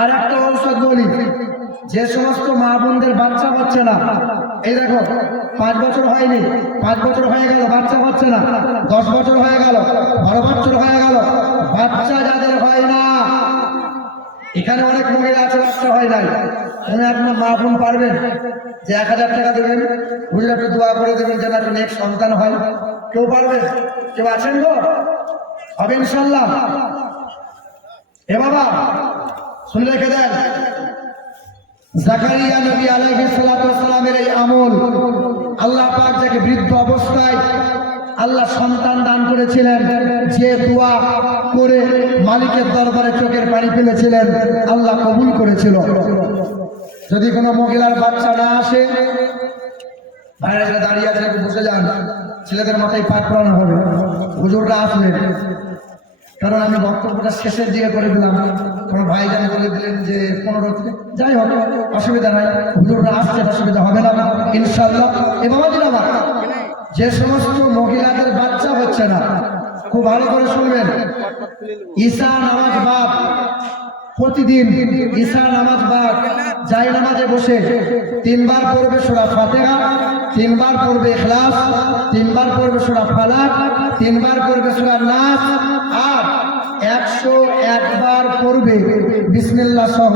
আর একটা ঔষধ বলি, যে সমস্ত মা বোনদের বাচ্চা হচ্ছে না, এই দেখো 5 বছর হয়নি, 5 বছর হয়ে গেল বাচ্চা হচ্ছে না, 10 বছর হয়ে গেল, 12 বছর হয়ে গেল, বাচ্চা যাদের হয় না, এখানে অনেক মহিলা আছে বাচ্চা হয় নাই, কোনো আপনার মা বোন পারবেন যে 1000 টাকা দেবেন, বুঝলে একটু দোয়া করে দেবেন যেন একটা নেক্সট সন্তান হয়? কেউ পারবে? কেউ আছেন গো? হবে ইনশাল্লাহ। এ বাবা শুনে রেখে দেন, জাকারিয়া নবী আলাইহিস সালাতু ওয়াস সালামের এই আমল, আল্লাহ পাক যাকে বৃদ্ধ অবস্থায় আল্লাহ সন্তান দান করেছিলেন, যে দোয়া করে মালিকের দরবারে চোখের পানি ফেলেছিলেন, আল্লাহ কবুল করেছিল। যদি কোনো মহিলার বাচ্চা না আসে, ভাইরা যারা দাঁড়িয়ে আছে একটু বসে যান, ছেলেদের মাথায় পাক পরানো হবে, হুজুররা আসবেন, কারণ আমি বক্তব্যটা শেষের দিকে করে দিলাম, কোনো ভাইজান বলে দিলেন যে 15 থেকে, যাই হোক অসুবিধা নাই, হুজুররা আসছে, অসুবিধা হবে না ইনশাআল্লাহ। এ বাবাজিরা আমার, যে সমস্ত মহিলাদের বাচ্চা হচ্ছে না, খুব ভালো করে শুনবেন, ঈশা নামাজ বাদ, প্রতিদিন ঈশা নামাজ বাদ জায় নামাজে বসে 3 বার পড়বে সূরা ফাতিহা, 3 বার পড়বে ইখলাস, 3 বার পড়বে সূরা ফালাক, 3 বার পড়বে সূরা নাস, আর 101 বার পড়বে বিসমিল্লাহ সহ,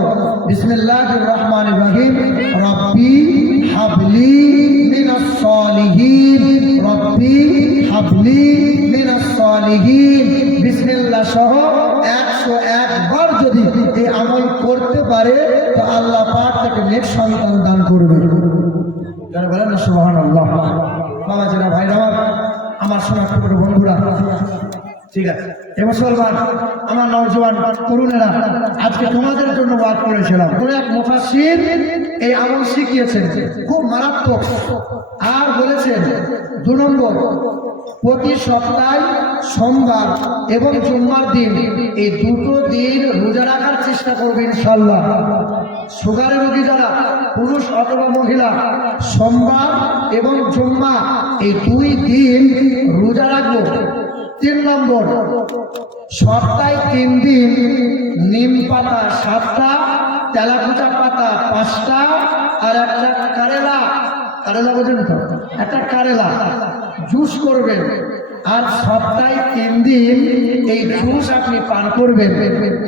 বিসমিল্লাহির রহমানির রহিম, রব্বি হাবলি মিনাস সালিহিন, রব্বি হাবলি মিনাস সালিহিন, বিসমিল্লাহ সহ 101 বার যদি এই আমল করতে পারে তো আল্লাহ পাক তাকে নেক্সট সন্তান দান করবে। যারা বলেন না সুবহানাল্লাহ। বাবাজিরা, ভাইরা আমার সোনার টুকরো বন্ধুরা, ঠিক আছে, এ মুসলমান আমার নওজোয়ান তরুণেরা, আজকে তোমাদের জন্য ওয়াজ করেছিলাম। কোন এক মুফাসসির এই আমল শিখিয়েছেন, খুব মারাত্মক, আর বলেছেন 2 নম্বর, প্রতি সপ্তাহে সোমবার এবং জুম্মার দিন, এই দুটো দিন রোজা রাখার চেষ্টা করবে ইনশাআল্লাহ। সুগারের রোগী যারা, পুরুষ অথবা মহিলা, সোমবার এবং জুম্মা এই 2 দিন রোজা রাখবো। 3 নম্বর, সপ্তাহে 3 দিন নিম পাতা 7টা, তেলাকুচা পাতা 5টা, আর একটা কারেলা, কারেলা বোঝেন তো, একটা কারেলা জুস করবেন, আর সপ্তাহে 3 দিন এই জুস আপনি পান করবেন।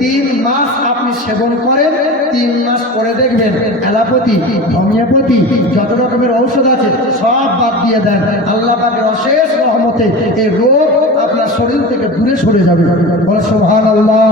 3 মাস আপনি সেবন করেন, 3 মাস পরে দেখবেন অ্যালোপ্যাথি, হোমিওপ্যাথি, যত রকমের ঔষধ আছে সব বাদ দিয়ে দেন, আল্লাহ পাকের অশেষ রহমতে এই রোগ আপনার শরীর থেকে দূরে সরে যাবে। বলে সুবহানাল্লাহ।